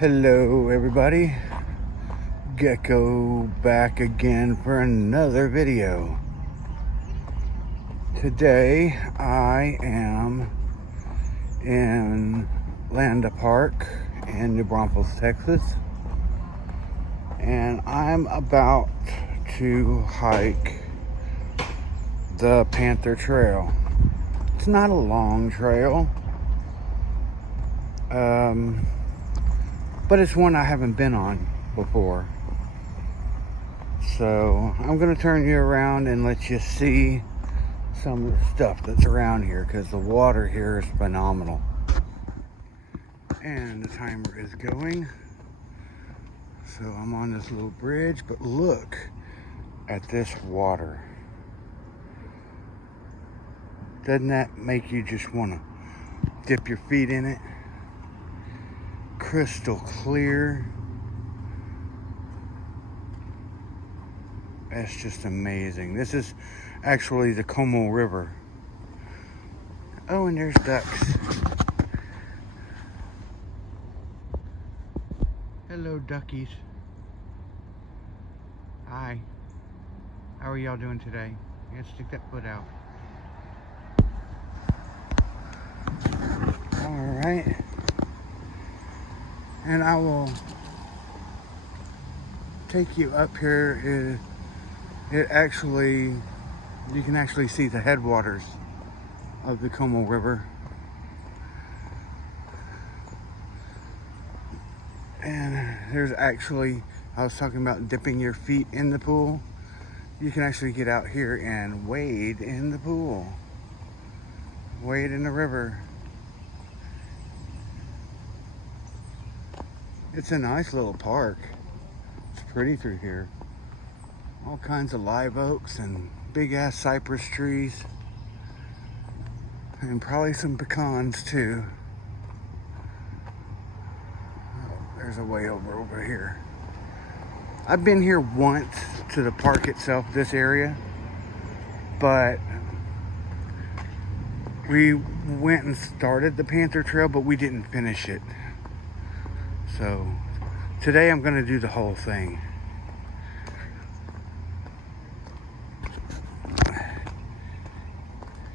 Hello everybody, Gecko back again for another video. Today I am in Landa Park in New Braunfels, Texas, and I'm about to hike the Panther Trail. It's not a long trail, but it's one I haven't been on before. So I'm gonna turn you around and let you see some of the stuff that's around here, because the water here is phenomenal. And the timer is going. So I'm on this little bridge, but look at this water. Doesn't that make you just want to dip your feet in it? Crystal clear. That's just amazing. This is actually the Komo River. Oh, and there's ducks. Hello, duckies. Hi. How are y'all doing today? Yeah, stick that foot out. All right. And I will take you up here. You can actually see the headwaters of the Komo River. And there's actually, I was talking about dipping your feet in the pool. You can actually get out here and wade in the pool. Wade in the river. It's a nice little park. It's pretty through here. All kinds of live oaks and big ass cypress trees. And probably some pecans too. Oh, there's a way over here. I've been here once to the park itself, this area. But we went and started the Panther Trail, but we didn't finish it. So today I'm going to do the whole thing.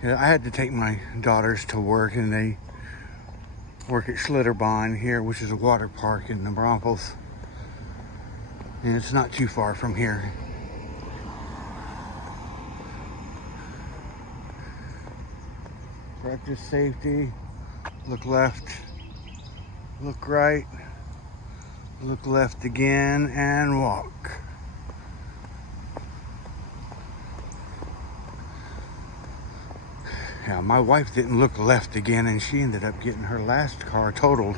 Yeah, I had to take my daughters to work, and they work at Schlitterbahn here, which is a water park in the Braunfels. And it's not too far from here. Practice safety. Look left. Look right. Look left again and walk. Yeah, my wife didn't look left again, and she ended up getting her last car totaled.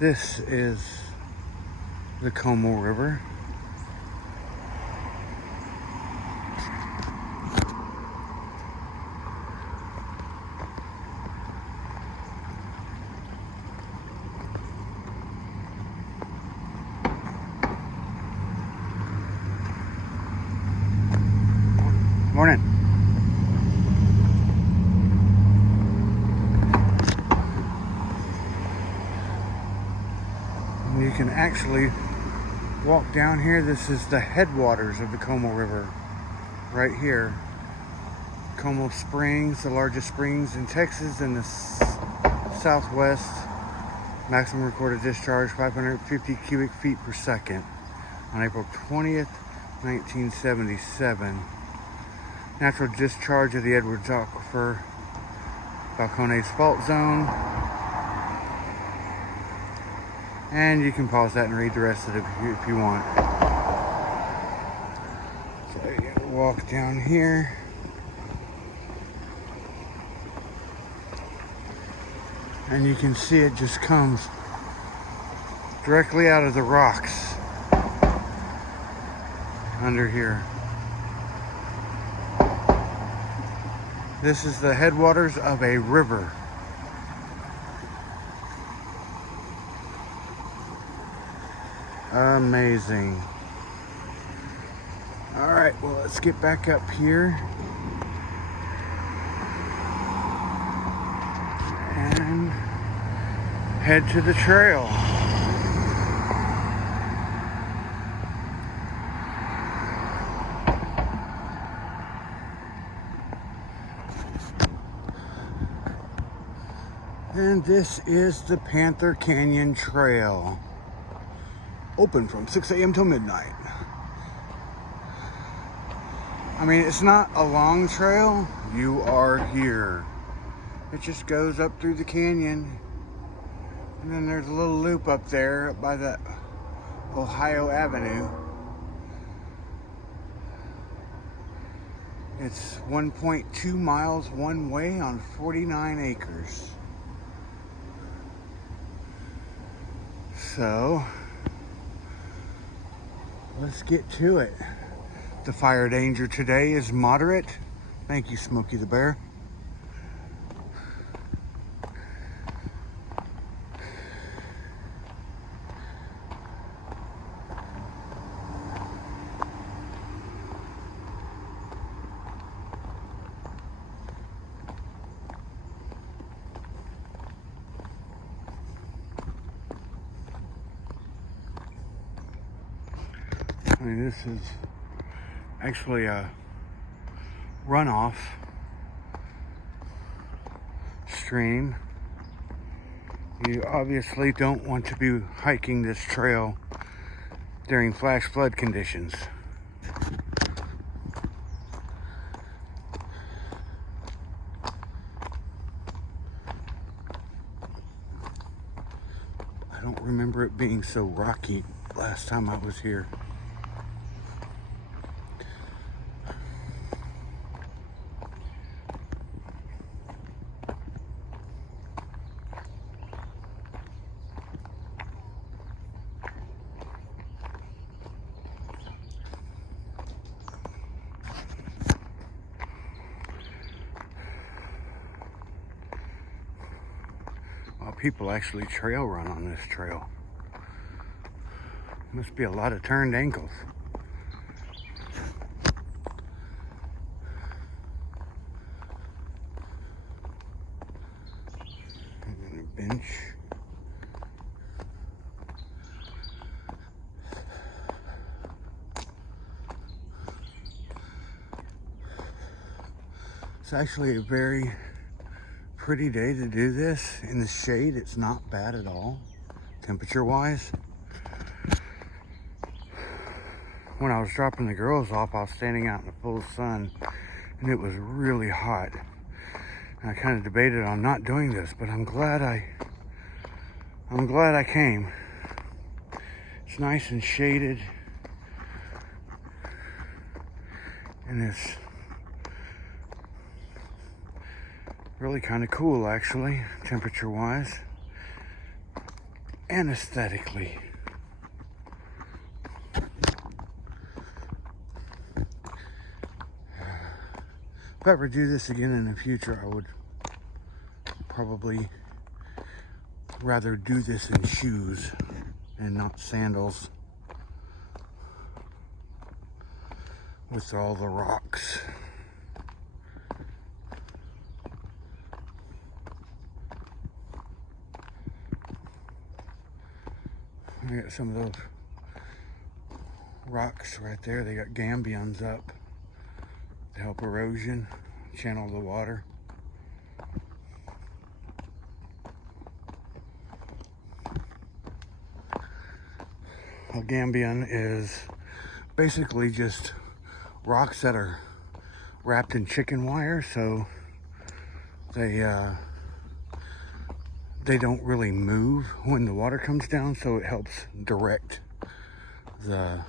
This is the Komo River. Morning. And you can actually walk down here. This is the headwaters of the Komo River right here. Como Springs, the largest springs in Texas in the southwest. Maximum recorded discharge 550 cubic feet per second on April 20th, 1977. Natural discharge of the Edwards Aquifer Recharge Zone. And you can pause that and read the rest of it if you want. So you gotta walk down here. And you can see it just comes directly out of the rocks under here. This is the headwaters of a river. Amazing. All right, well, let's get back up here. head to the trail. And this is the Panther Canyon Trail. Open from 6 a.m. till midnight. I mean, it's not a long trail. You are here. It just goes up through the canyon. And then there's a little loop up there up by the Ohio Avenue. It's 1.2 miles one way on 49 acres. So, let's get to it. The fire danger today is moderate. Thank you, Smokey the Bear. I mean, this is actually a runoff stream. You obviously don't want to be hiking this trail during flash flood conditions. I don't remember it being so rocky last time I was here. People actually trail run on this trail. Must be a lot of turned ankles. And a bench. It's actually a very pretty day to do this in the shade. It's not bad at all, temperature wise. When I was dropping the girls off, I was standing out in the full sun and it was really hot. And I kind of debated on not doing this, but I'm glad I came. It's nice and shaded, and it's really kind of cool, actually, temperature wise and aesthetically. If I ever do this again in the future, I would probably rather do this in shoes and not sandals with all the rocks. I got some of those rocks right there. They got Gambians up to help erosion, channel the water. A Gambian is basically just rocks that are wrapped in chicken wire, so they don't really move when the water comes down, so it helps direct the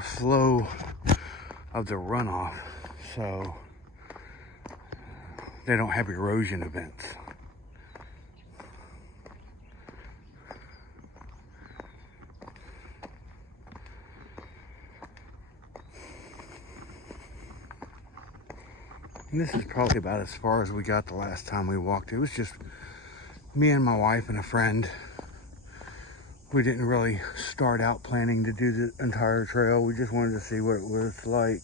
flow of the runoff, so they don't have erosion events. And this is probably about as far as we got the last time we walked. It was just me and my wife and a friend. We didn't really start out planning to do the entire trail. We just wanted to see what it was like.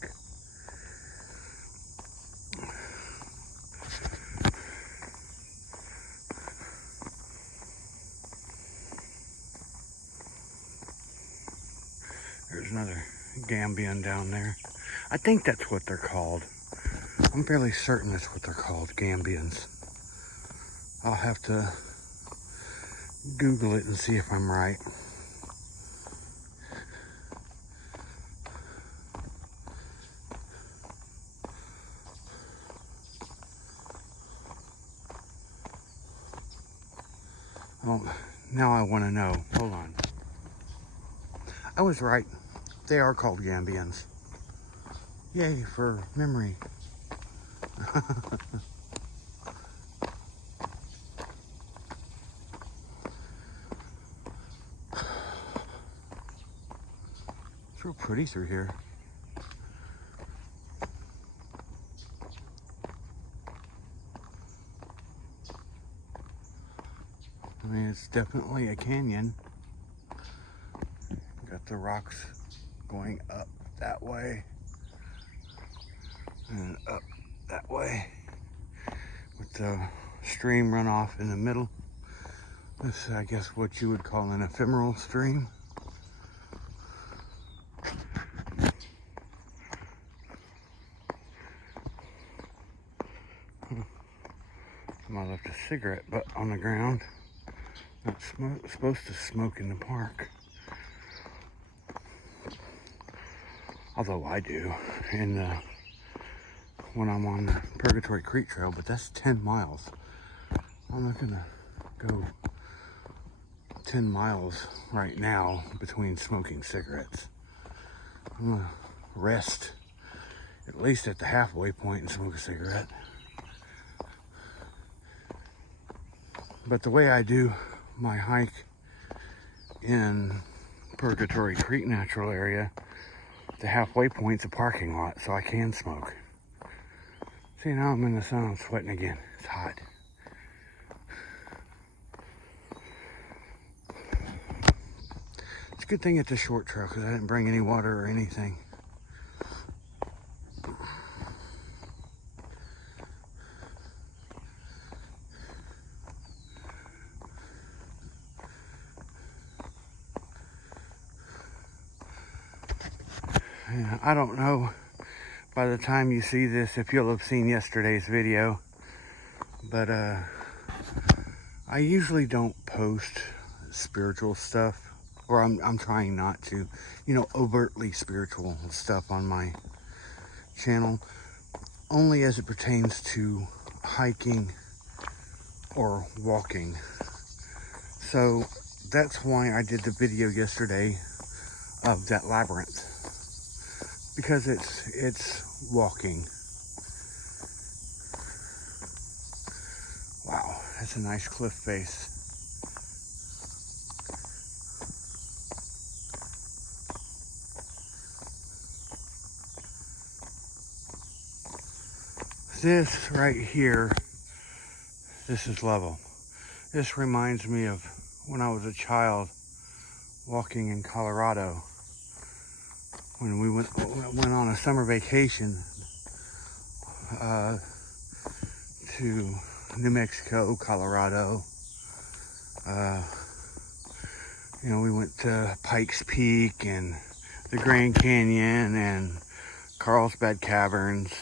Gambian down there. I think that's what they're called. I'm fairly certain that's what they're called, Gambians. I'll have to Google it and see if I'm right. Oh, now I want to know. Hold on. I was right. They are called Gambians. Yay for memory. It's real pretty through here. I mean, it's definitely a canyon. Got the rocks going up that way and up that way with the stream runoff in the middle. This is, I guess, what you would call an ephemeral stream. I left a cigarette butt on the ground. Not supposed to smoke in the park. Although I do when I'm on the Purgatory Creek Trail, but that's 10 miles. I'm not gonna go 10 miles right now between smoking cigarettes. I'm gonna rest at least at the halfway point and smoke a cigarette. But the way I do my hike in Purgatory Creek Natural Area, the halfway point's a parking lot, so I can smoke. See, now I'm in the sun, I'm sweating again. It's hot. It's a good thing it's a short trail because I didn't bring any water or anything. Yeah, I don't know by the time you see this if you'll have seen yesterday's video, but I usually don't post spiritual stuff, or I'm trying not to, you know, overtly spiritual stuff on my channel, only as it pertains to hiking or walking. So that's why I did the video yesterday of that labyrinth, because it's walking. Wow, that's a nice cliff face. This right here, this is level. This reminds me of when I was a child walking in Colorado. When we went on a summer vacation to New Mexico, Colorado. You know, we went to Pikes Peak and the Grand Canyon and Carlsbad Caverns.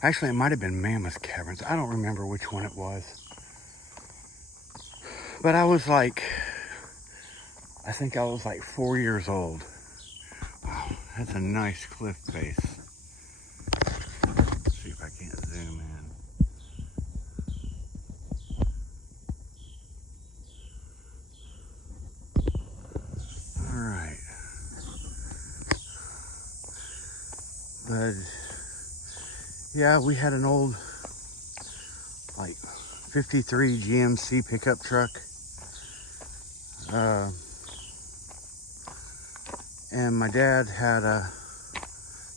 Actually, it might have been Mammoth Caverns. I don't remember which one it was. But I was like, I think I was like 4 years old. Wow, that's a nice cliff face. Let's see if I can't zoom in. All right. But yeah, we had an old like 53 GMC pickup truck. And my dad had a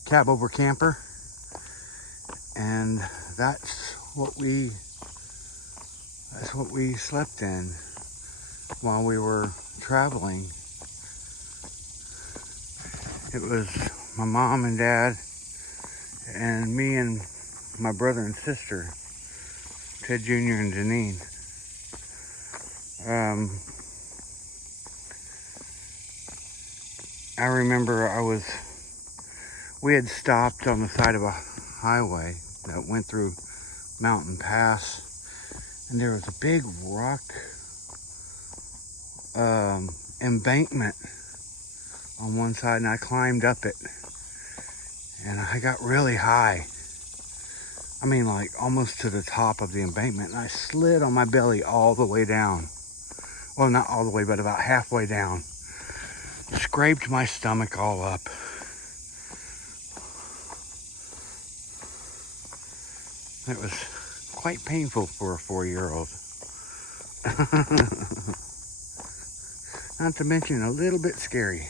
cab over camper, and that's what we slept in while we were traveling. It was my mom and dad and me and my brother and sister, Ted Jr. and Janine. I remember we had stopped on the side of a highway that went through Mountain Pass, and there was a big rock embankment on one side, and I climbed up it, and I got really high. I mean, like almost to the top of the embankment, and I slid on my belly all the way down. Well, not all the way, but about halfway down. Scraped my stomach all up. It was quite painful for a 4-year-old. Not to mention a little bit scary.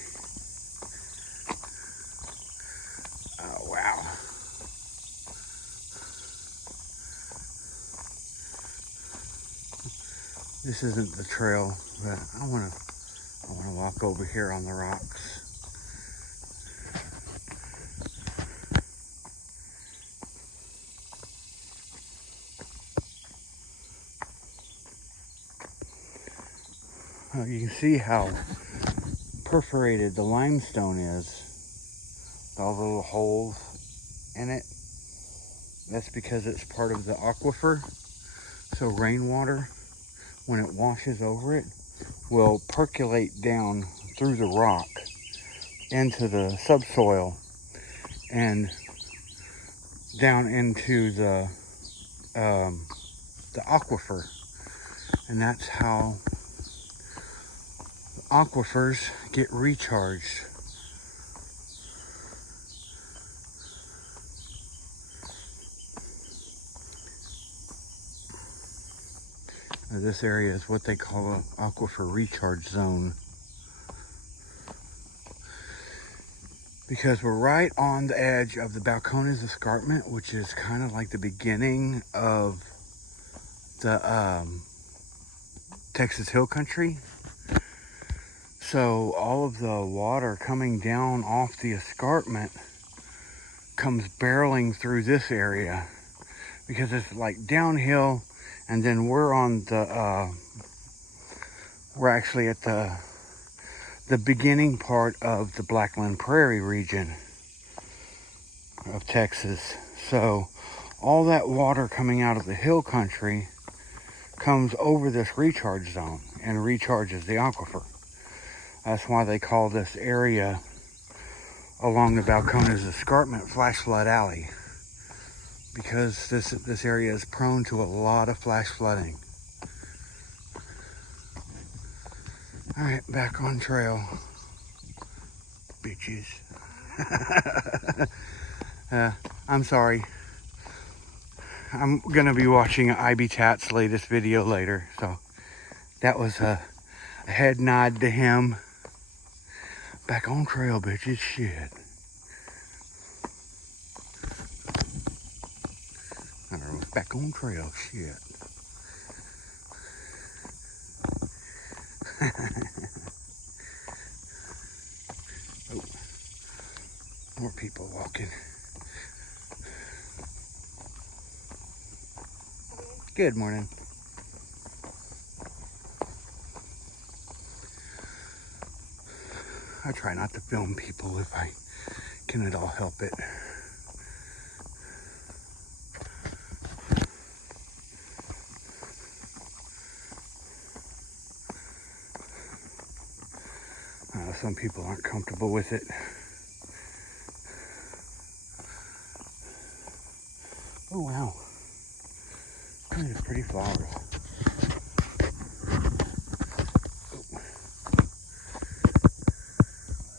Oh, wow. This isn't the trail, but I want to walk over here on the rocks. You can see how perforated the limestone is. All the little holes in it. That's because it's part of the aquifer. So rainwater, when it washes over it, will percolate down through the rock into the subsoil and down into the aquifer. And that's how aquifers get recharged. This area is what they call an aquifer recharge zone, because we're right on the edge of the Balcones Escarpment, which is kind of like the beginning of the Texas Hill Country. So all of the water coming down off the escarpment comes barreling through this area, because it's like downhill, and then we're on the we're actually at the beginning part of the Blackland Prairie region of Texas. So all that water coming out of the hill country comes over this recharge zone and recharges the aquifer. That's why they call this area along the Balcones Escarpment Flash Flood Alley, because this area is prone to a lot of flash flooding. All right, back on trail, bitches. I'm sorry. I'm gonna be watching Ivy Tat's latest video later, so that was a head nod to him. Back on trail, bitches. Shit. I don't know. Back on trail. Shit. Oh, more people walking. Good morning. I try not to film people if I can at all help it. Some people aren't comfortable with it. Oh wow. These are pretty flowers.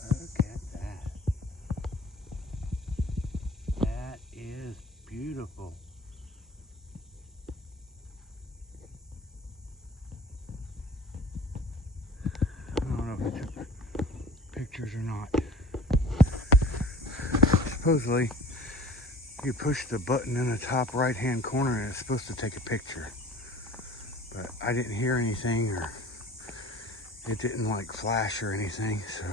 Look at that. That is beautiful. I don't know if it took pictures or not. Supposedly, you push the button in the top right hand corner and it's supposed to take a picture. But I didn't hear anything, or it didn't like flash or anything, so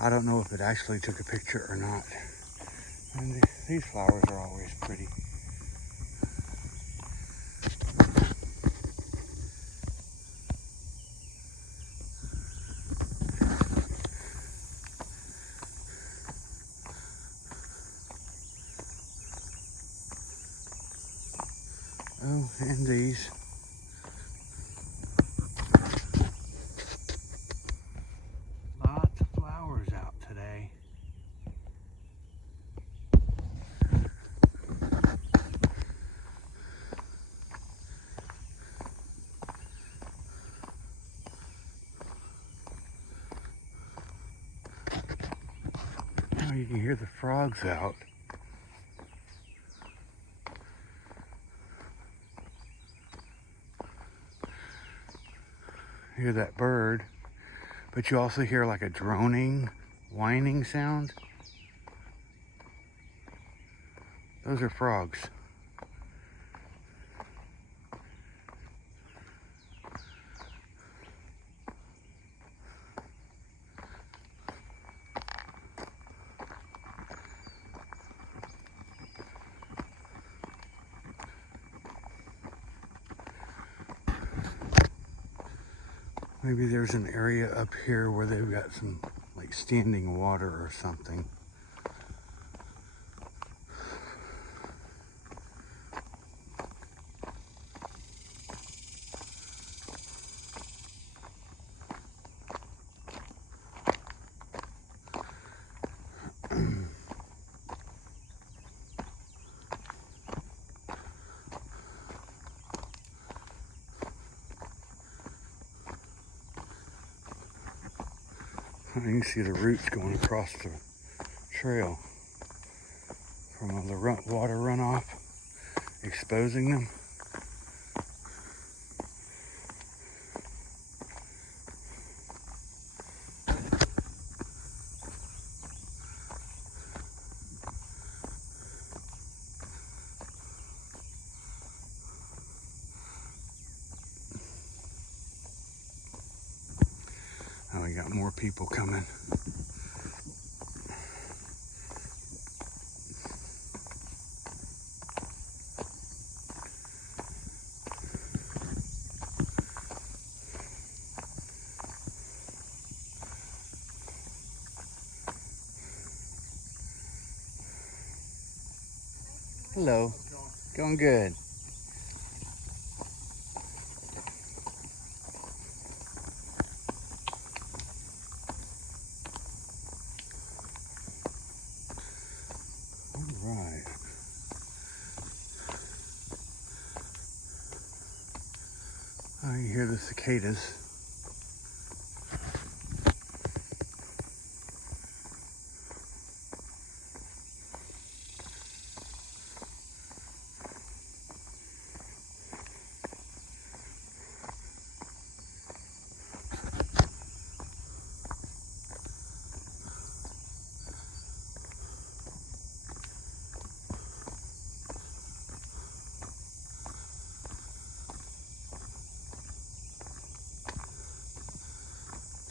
I don't know if it actually took a picture or not. And these flowers are always pretty. Oh, and these. Lots of flowers out today. Now you can hear the frogs out. Hear that bird, but you also hear like a droning, whining sound. Those are frogs. Maybe there's an area up here where they've got some like standing water or something. You can see the roots going across the trail from all the water runoff, exposing them. Oh, we got more people coming. Hello. Going good. Alright. Oh, you hear the cicadas.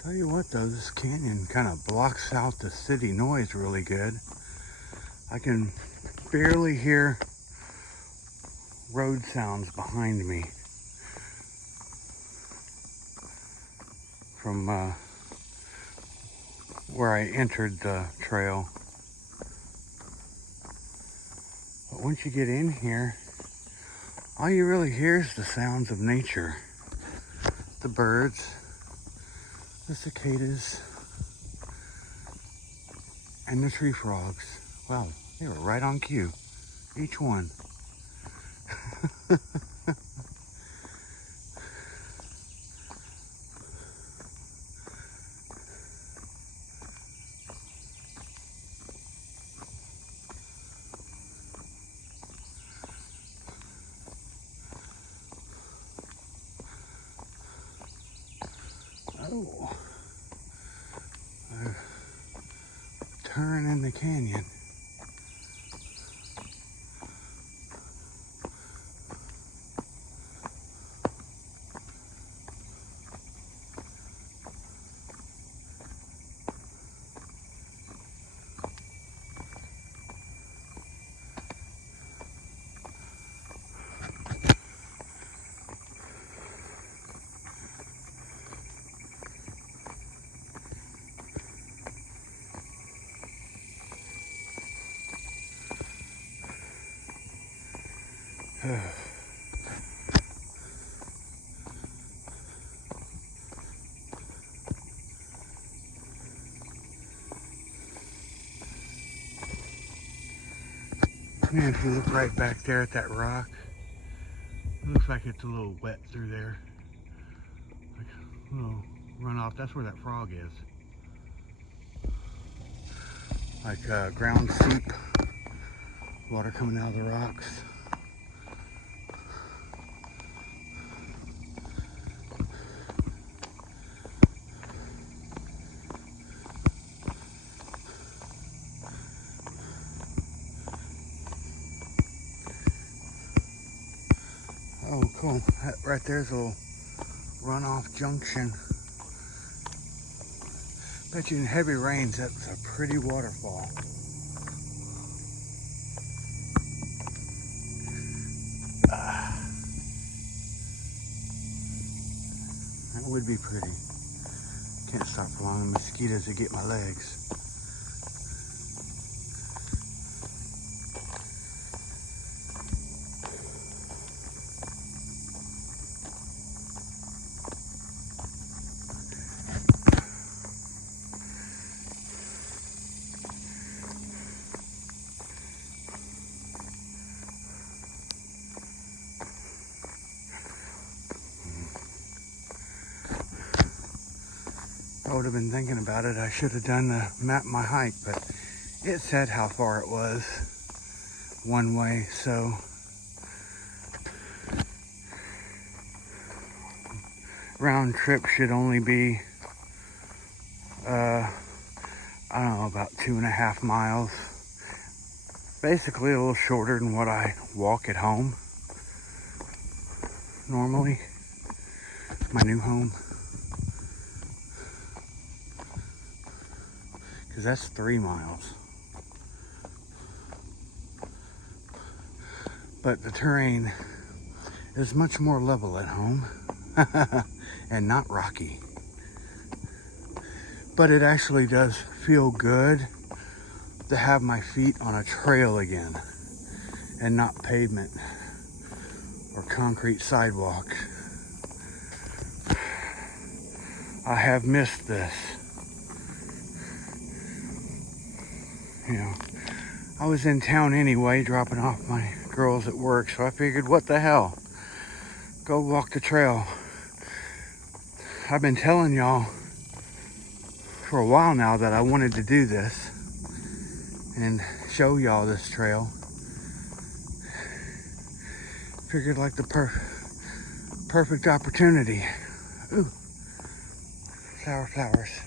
Tell you what though, this canyon kind of blocks out the city noise really good. I can barely hear road sounds behind me from where I entered the trail. But once you get in here, all you really hear is the sounds of nature. The birds, the cicadas, and the tree frogs. Wow, they were right on cue, each one. Oh, a turn in the canyon. Man, if you look right back there at that rock, it looks like it's a little wet through there. Like a little runoff. That's where that frog is. Like ground soup. Water coming out of the rocks. Oh, cool. That right there's a little runoff junction. Bet you in heavy rains, that's a pretty waterfall. That would be pretty. Can't stop for long. The mosquitoes that get my legs. I would have been thinking about it. I should have done the map my hike, but it said how far it was one way, so round trip should only be I don't know, about 2.5 miles. Basically a little shorter than what I walk at home normally, my new home. Because that's 3 miles. But the terrain is much more level at home and not rocky. But it actually does feel good to have my feet on a trail again and not pavement or concrete sidewalk. I have missed this. You know, I was in town anyway, dropping off my girls at work, so I figured, what the hell? Go walk the trail. I've been telling y'all for a while now that I wanted to do this and show y'all this trail. Figured like the perfect opportunity. Ooh, flowers.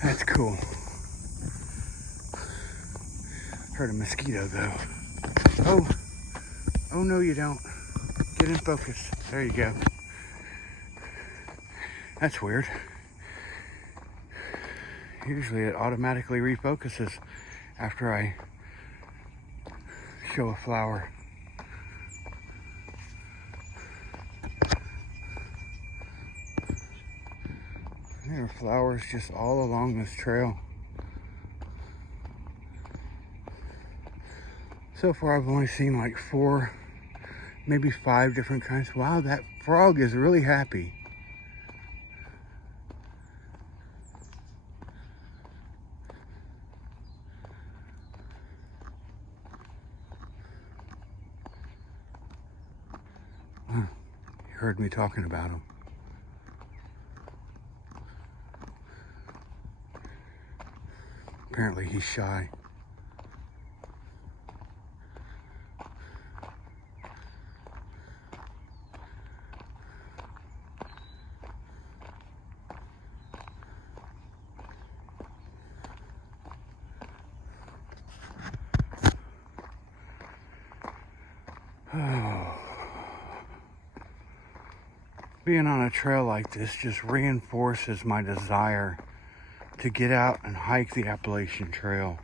That's cool. Heard a mosquito though. Oh no you don't. Get in focus. There you go. That's weird. Usually it automatically refocuses after I show a flower. There are flowers just all along this trail. So far I've only seen like 4, maybe 5 different kinds. Wow, that frog is really happy. You heard me talking about him. Apparently he's shy. Being on a trail like this just reinforces my desire to get out and hike the Appalachian Trail.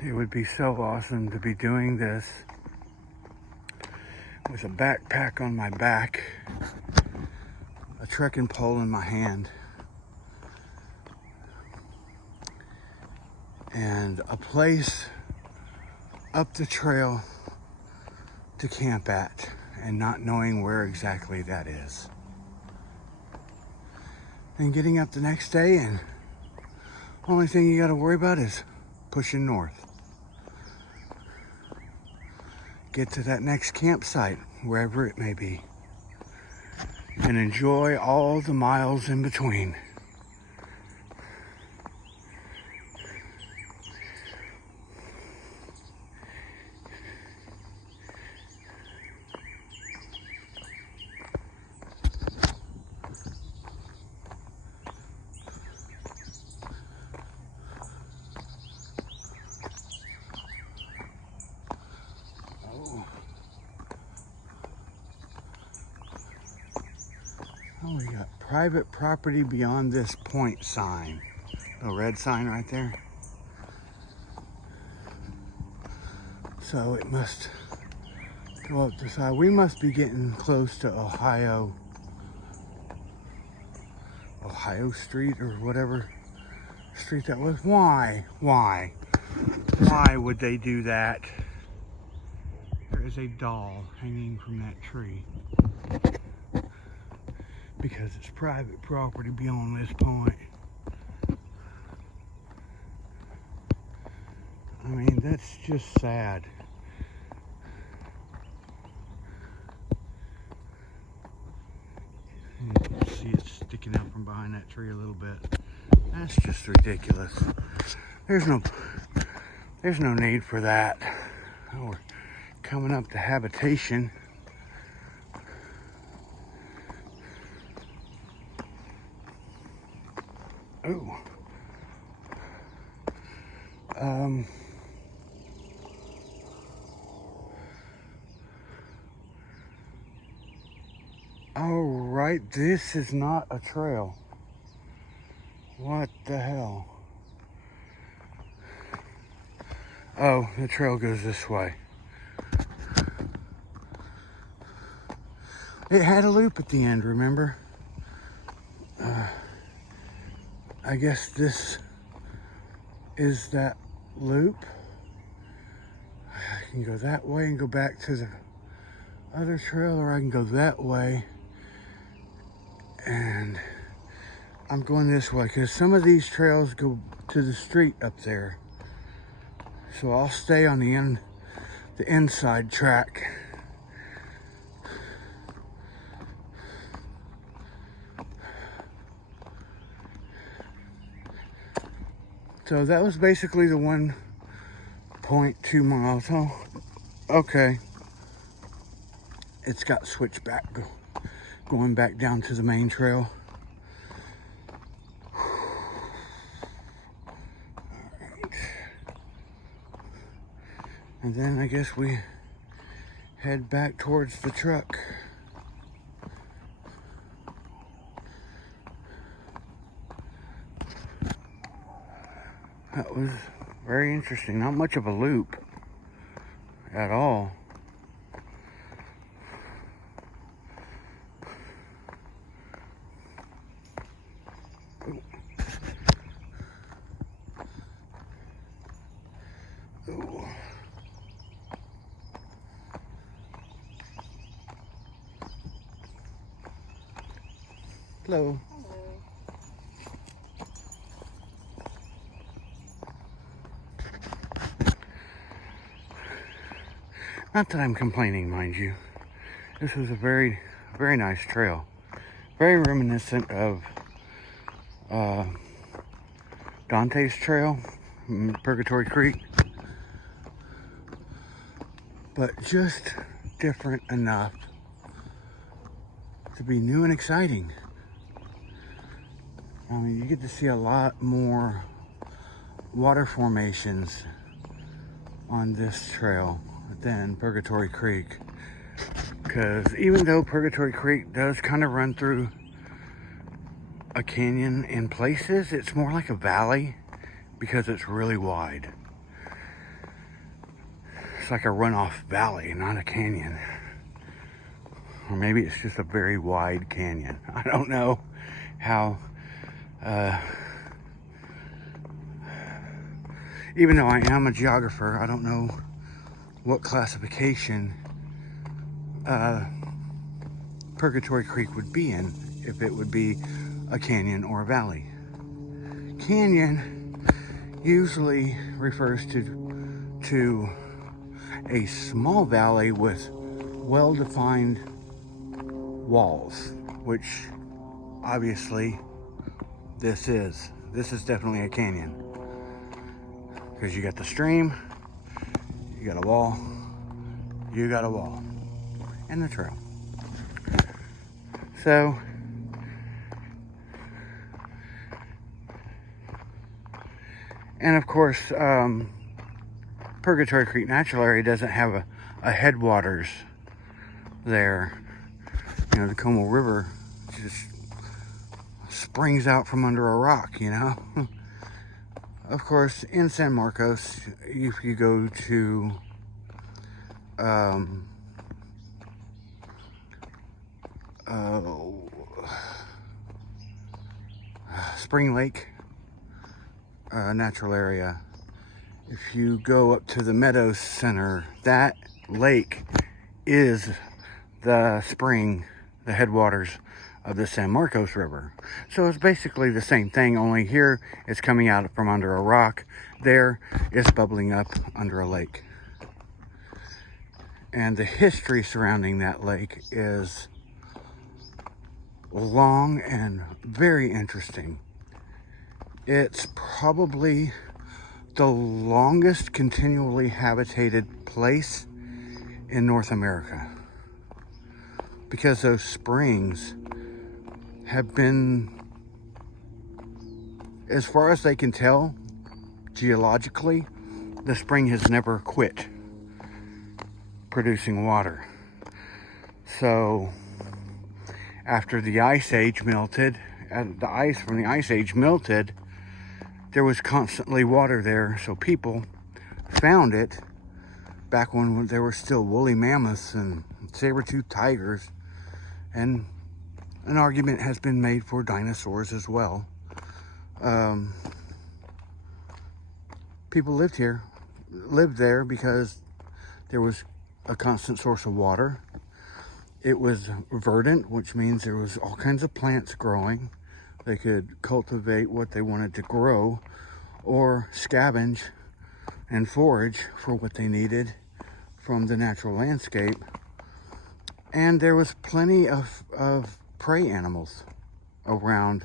It would be so awesome to be doing this with a backpack on my back, a trekking pole in my hand, and a place up the trail to camp at and not knowing where exactly that is. And getting up the next day, and only thing you got to worry about is pushing north. Get to that next campsite, wherever it may be, and enjoy all the miles in between. Oh, we got private property beyond this point sign. The red sign right there. So it must go up the side. We must be getting close to Ohio Street or whatever street that was. Why would they do that? There is a doll hanging from that tree. Because it's private property beyond this point. I mean, that's just sad. You can see it sticking out from behind that tree a little bit. That's just ridiculous. There's no need for that. Oh, we're coming up to habitation. Oh. All right, this is not a trail. What the hell? Oh, the trail goes this way. It had a loop at the end, remember? I guess this is that loop. I can go that way and go back to the other trail, or I can go that way. And I'm going this way because some of these trails go to the street up there. So I'll stay on the inside track. So that was basically the 1.2 miles. Oh, okay. It's got switchback going back down to the main trail. Alright. And then I guess we head back towards the truck. That was very interesting. Not much of a loop at all. Ooh. Ooh. Hello. Not that I'm complaining, mind you. This was a very, very nice trail. Very reminiscent of Dante's Trail, Purgatory Creek. But just different enough to be new and exciting. I mean, you get to see a lot more water formations on this trail than Purgatory Creek, because even though Purgatory Creek does kind of run through a canyon in places, it's more like a valley because it's really wide. It's like a runoff valley, not a canyon. Or maybe it's just a very wide canyon. I don't know how even though I am a geographer, I don't know what classification Purgatory Creek would be in, if it would be a canyon or a valley. Canyon usually refers to a small valley with well-defined walls, which obviously this is. This is definitely a canyon, because you got the stream, you got a wall, you got a wall, and the trail. So and of course, Purgatory Creek Natural Area doesn't have a headwaters there. You know, the Komo River just springs out from under a rock, you know. Of course, in San Marcos, if you go to Spring Lake natural area, if you go up to the Meadows Center, that lake is the spring, the headwaters of the San Marcos River. So it's basically the same thing, only here it's coming out from under a rock. There it's bubbling up under a lake. And the history surrounding that lake is long and very interesting. It's probably the longest continually habitated place in North America, because those springs have been, as far as they can tell, geologically, the spring has never quit producing water. So after the ice age melted, the ice from the ice age melted, there was constantly water there. So people found it back when there were still woolly mammoths and saber-toothed tigers, and an argument has been made for dinosaurs as well. People lived there because there was a constant source of water. It was verdant, which means there was all kinds of plants growing. They could cultivate what they wanted to grow, or scavenge and forage for what they needed from the natural landscape. And there was plenty of prey animals around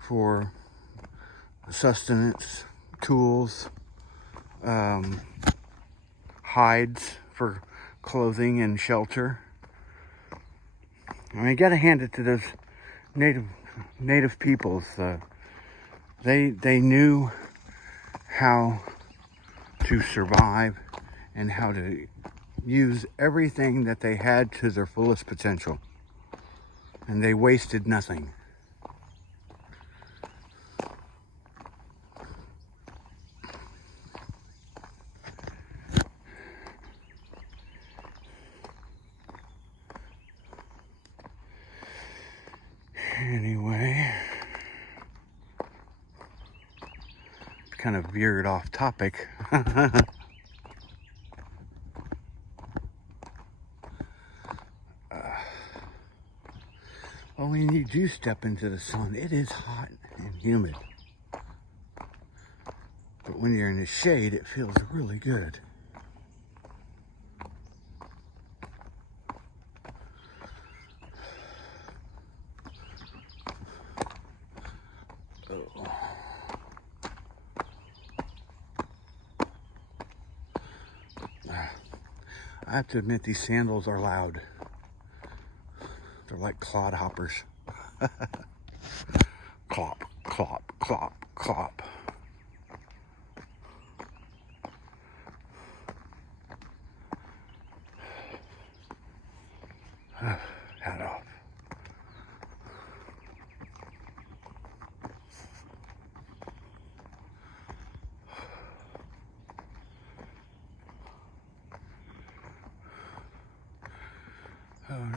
for sustenance, tools, hides for clothing and shelter. I mean, you gotta hand it to those native peoples. They knew how to survive and how to use everything that they had to their fullest potential, and they wasted nothing. Anyway, kind of veered off topic. Well, when you do step into the sun, it is hot and humid. But when you're in the shade, it feels really good. I have to admit, these sandals are loud. They're like clodhoppers. Clop, clop, clop, clop. Hat off.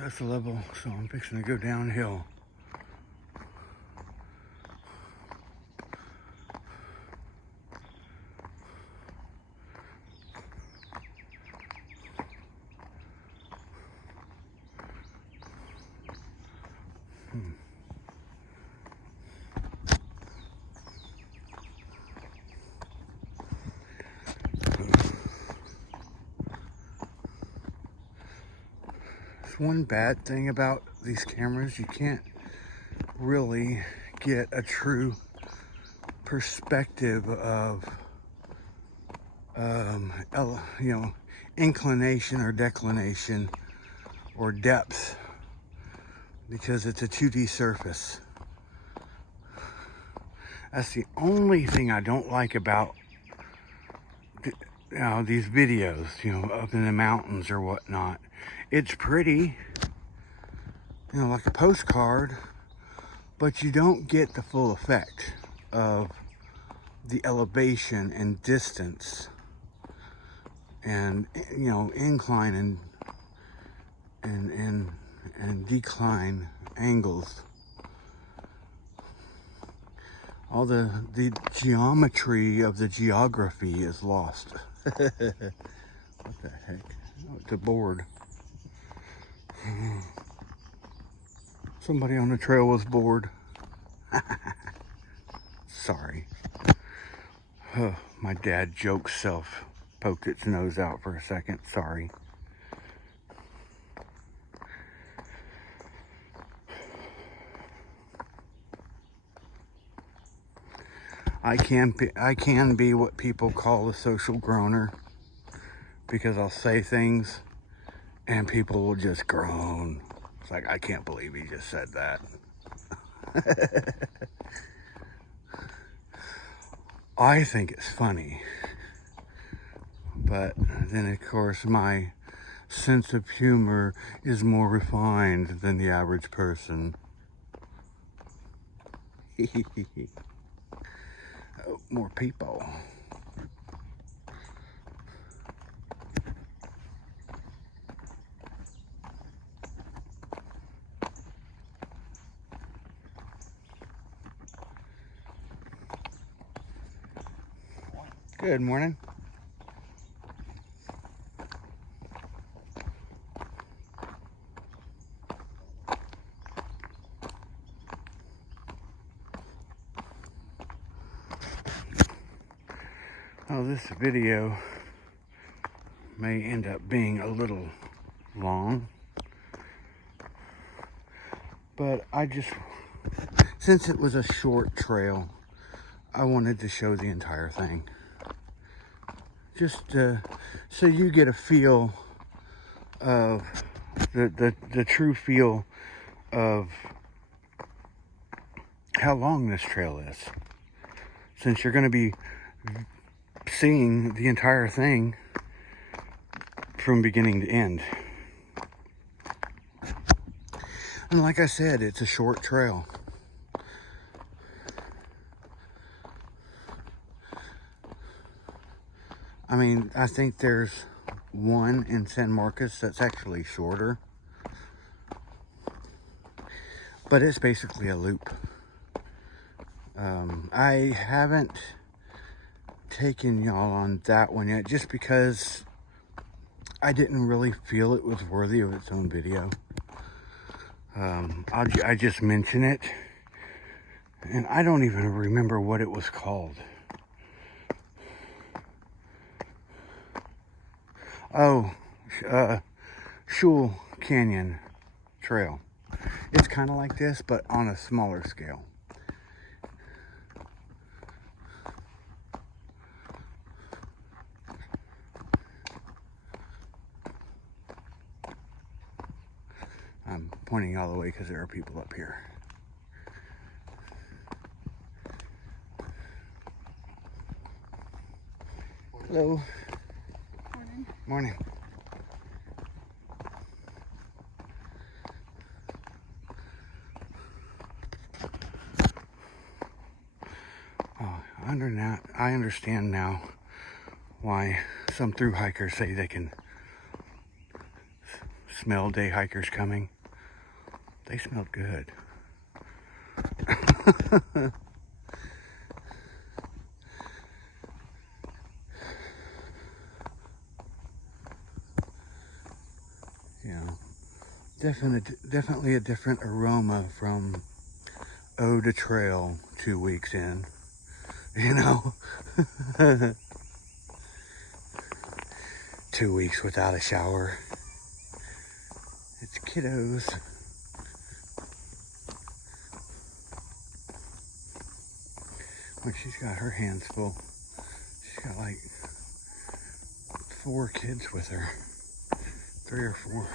That's the level, so I'm fixing to go downhill. one bad thing about these cameras. You can't really get a true perspective of inclination or declination or depth, because it's a 2D surface. That's the only thing I don't like about these videos, up in the mountains or whatnot. It's pretty, like a postcard, but you don't get the full effect of the elevation and distance and incline and decline angles. All the geometry of the geography is lost. What the heck? Oh, it's a board. Somebody on the trail was bored. Sorry. My dad joke self poked its nose out for a second. Sorry. I can be what people call a social groaner, because I'll say things and people will just groan. It's like, I can't believe he just said that. I think it's funny, but then of course my sense of humor is more refined than the average person. Oh, more people. Good morning. Oh, this video may end up being a little long, but since it was a short trail, I wanted to show the entire thing. Just so you get a feel of the true feel of how long this trail is. Since you're going to be seeing the entire thing from beginning to end. And like I said, it's a short trail. I mean, I think there's one in San Marcos that's actually shorter, but it's basically a loop. I haven't taken y'all on that one yet, just because I didn't really feel it was worthy of its own video. I just mention it, and I don't even remember what it was called. Oh, Shoal Canyon Trail. It's kind of like this, but on a smaller scale. I'm pointing all the way because there are people up here. Hello. Morning. Morning. Oh, I understand now why some thru hikers say they can smell day hikers coming. They smelled good. Definitely a different aroma from Oda Trail 2 weeks in, 2 weeks without a shower. It's kiddos. Well, she's got her hands full. She's got like 4 kids with her. 3 or 4.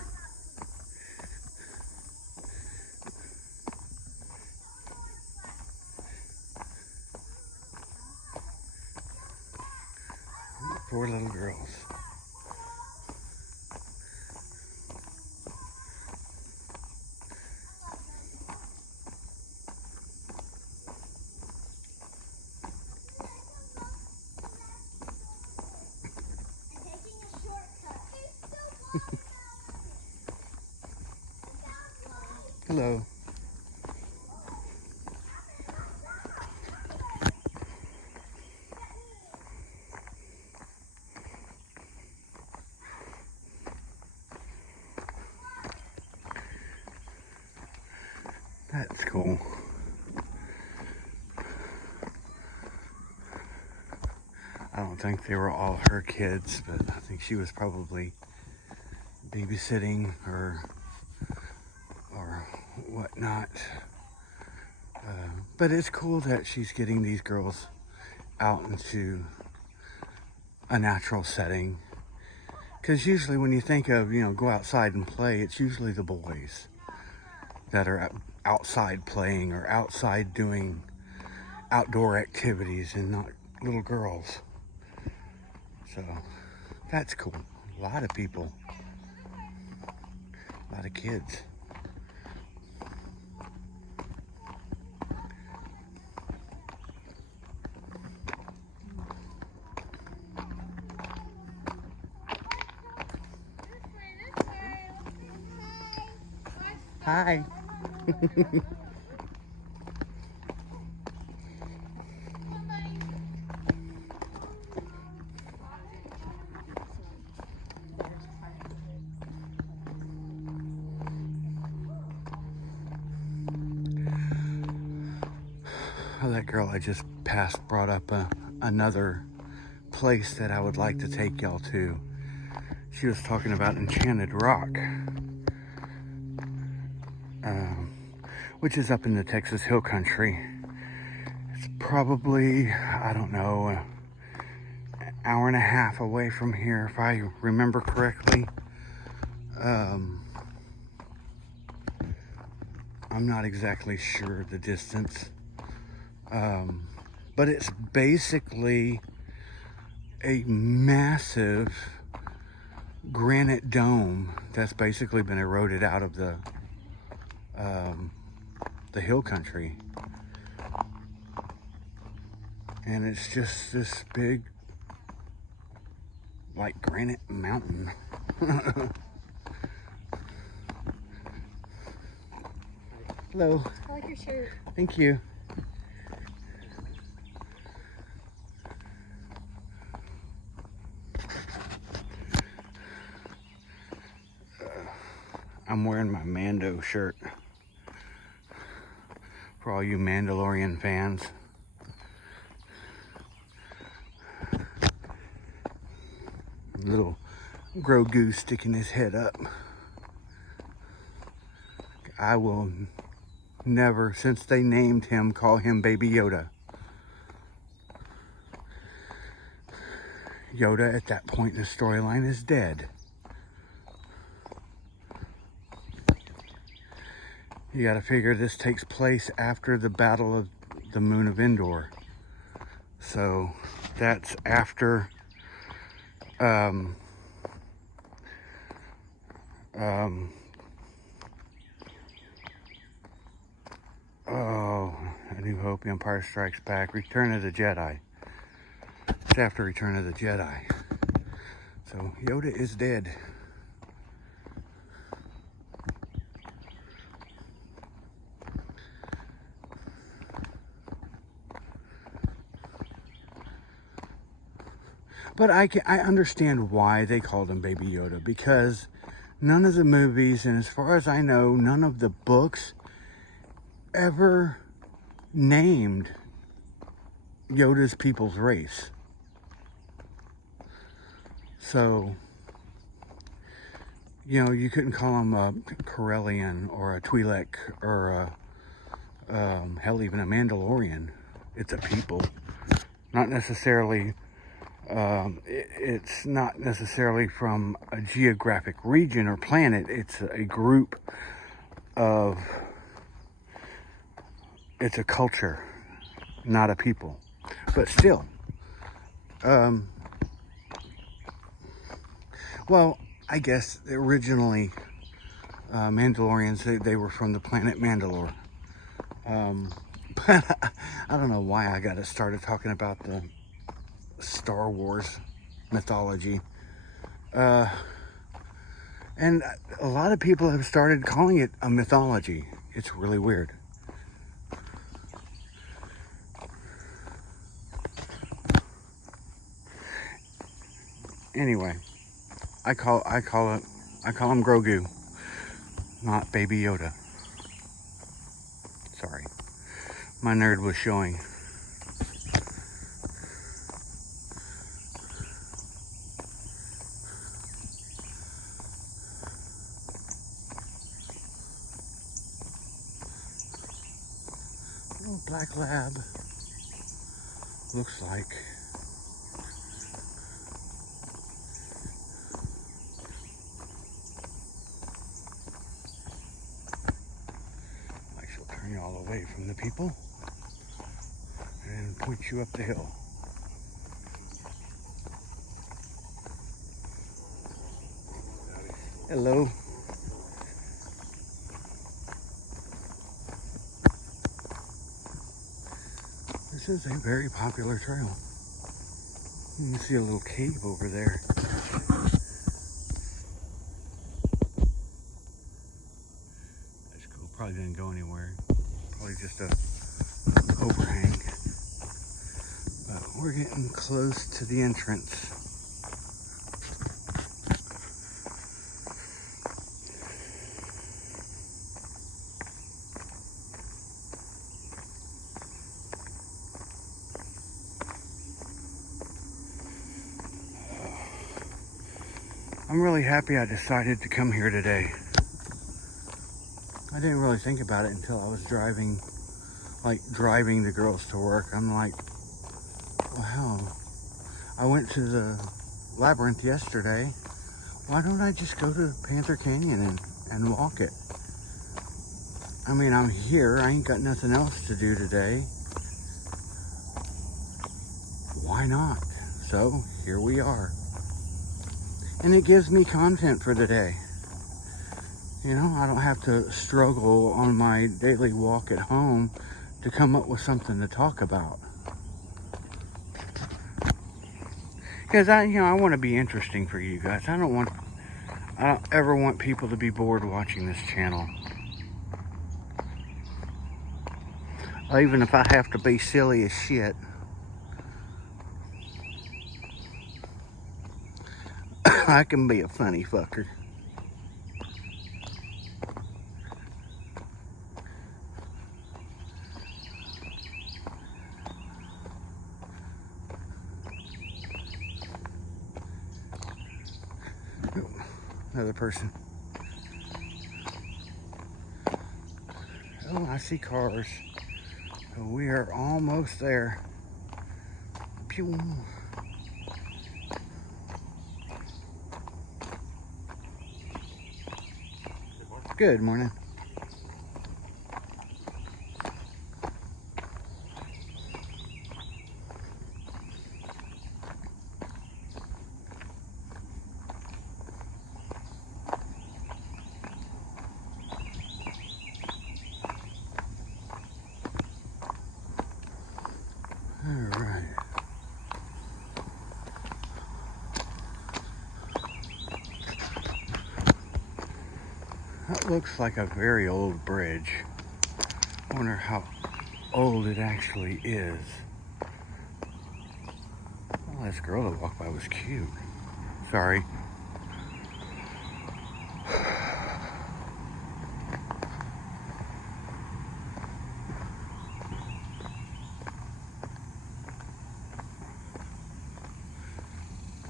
Four little girls. Hello. That's cool. I don't think they were all her kids, but I think she was probably babysitting or whatnot. But it's cool that she's getting these girls out into a natural setting. Because usually when you think of, go outside and play, it's usually the boys that are outside playing or outside doing outdoor activities and not little girls. So that's cool. A lot of people, a lot of kids. Hi. That girl I just passed brought up another place that I would like to take y'all to. She was talking about Enchanted Rock, which is up in the Texas Hill Country. It's probably, I don't know, an hour and a half away from here, if I remember correctly. I'm not exactly sure the distance. But it's basically a massive granite dome that's basically been eroded out of the hill country. And it's just this big, like, granite mountain. Hello. I like your shirt. Thank you. I'm wearing my Mando shirt for all you Mandalorian fans. Little Grogu sticking his head up. I will never, since they named him, call him Baby Yoda. Yoda at that point in the storyline is dead. You gotta figure this takes place after the Battle of the Moon of Endor. So that's after A New Hope, Empire Strikes Back, Return of the Jedi. It's after Return of the Jedi. So Yoda is dead. But I understand why they called him Baby Yoda, because none of the movies, and as far as I know, none of the books ever named Yoda's people's race. So you know, you couldn't call them a Corellian or a Twi'lek or hell, even a Mandalorian. It's a people. Not necessarily, it's not necessarily from a geographic region or planet. It's a group of, it's a culture, not a people. But still, well, I guess originally Mandalorians, they were from the planet Mandalore. But I don't know why I got started talking about the Star Wars mythology. And a lot of people have started calling it a mythology. It's really weird. Anyway, I call him Grogu, not Baby Yoda. Sorry, my nerd was showing. Little black lab, looks like. Turn you all away from the people and point you up the hill. Hello. This is a very popular trail. You can see a little cave over there. That's cool. Probably didn't go anywhere. Probably just a overhang. But we're getting close to the entrance. I'm really happy I decided to come here today. I didn't really think about it until I was driving the girls to work. I'm like, wow, I went to the labyrinth yesterday. Why don't I just go to Panther Canyon and walk it? I mean, I'm here. I ain't got nothing else to do today. Why not? So here we are. And it gives me content for the day. You know, I don't have to struggle on my daily walk at home to come up with something to talk about. Because I want to be interesting for you guys. I don't ever want people to be bored watching this channel. Even if I have to be silly as shit. I can be a funny fucker. Another person. Oh, I see cars. We are almost there. Pew. Good morning. All right. That looks like a very old bridge. I wonder how old it actually is. Well, this girl that walked by was cute. Sorry.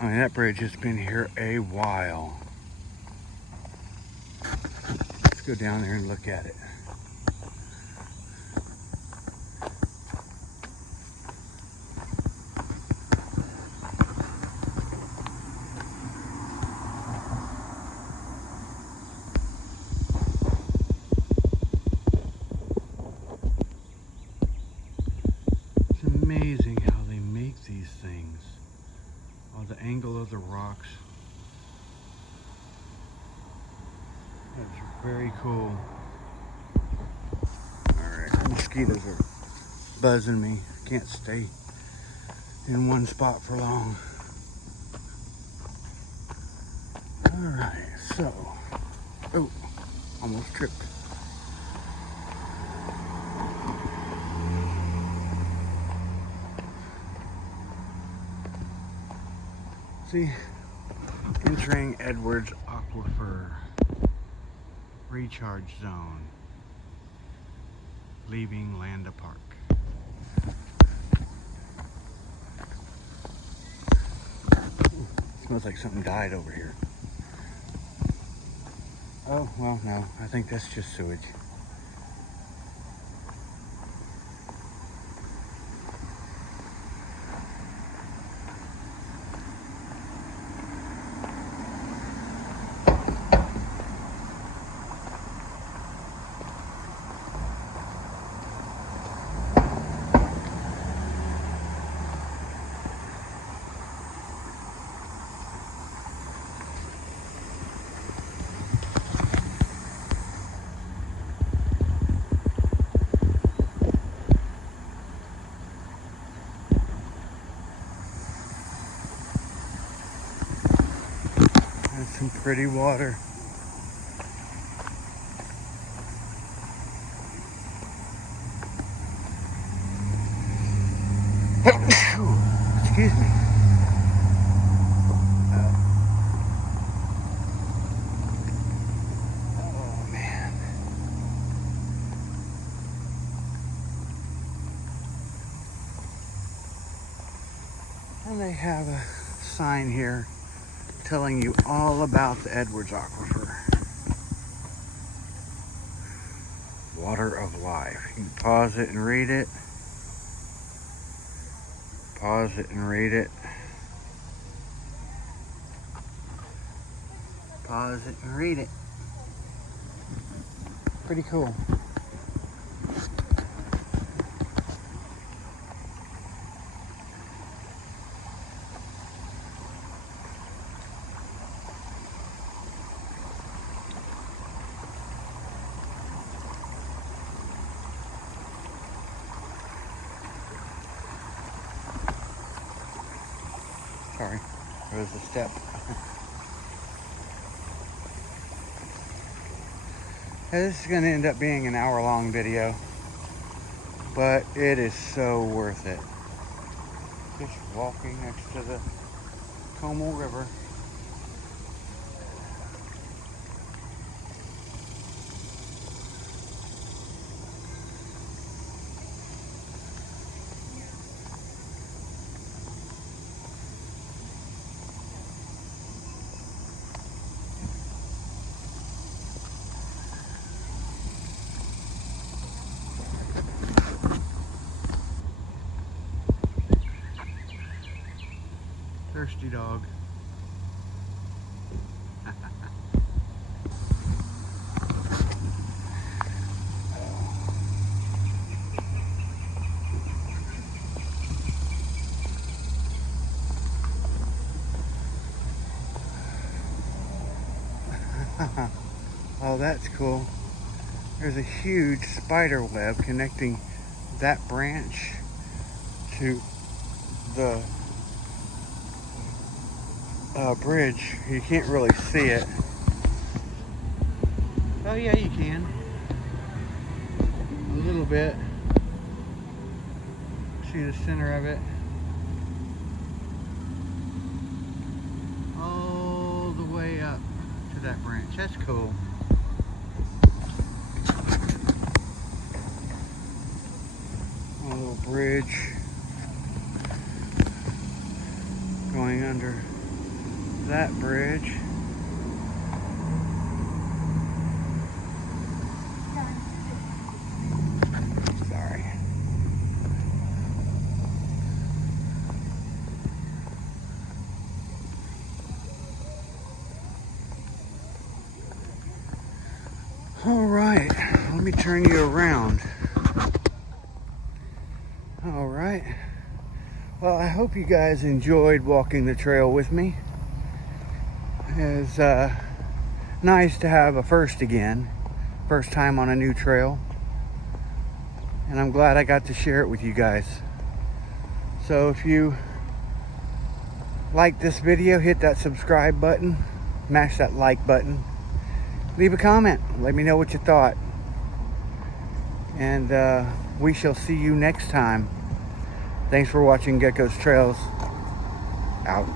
I mean, that bridge has been here a while. go down there and look at it. It's amazing how they make these things. Oh, the angle of the rocks. That's very cool. Alright, the mosquitoes are buzzing me. Can't stay in one spot for long. Alright, so. Oh, almost tripped. See, entering Edwards Aquifer Recharge Zone, leaving Landa Park. Ooh, smells like something died over here. Oh, well, no, I think that's just sewage. That's some pretty water. Excuse me. Oh man. And they have a sign here telling you all about the Edwards Aquifer. Water of life. You can pause it and read it. Pause it and read it. Pause it and read it. Pretty cool. Sorry, there was a step. This is going to end up being an hour-long video, but it is so worth it. Just walking next to the Komo River. Thirsty dog. Oh, that's cool. There's a huge spider web connecting that branch to the bridge. You can't really see it. Oh yeah, you can. A little bit. See the center of it? All the way up to that branch. That's cool. A little bridge going under that bridge. All right, let me turn you around. All right. Well, I hope you guys enjoyed walking the trail with me. It's nice to have a first again. First time on a new trail. And I'm glad I got to share it with you guys. So if you like this video, hit that subscribe button, mash that like button, leave a comment, let me know what you thought. And we shall see you next time. Thanks for watching Gecko's Trails. Out.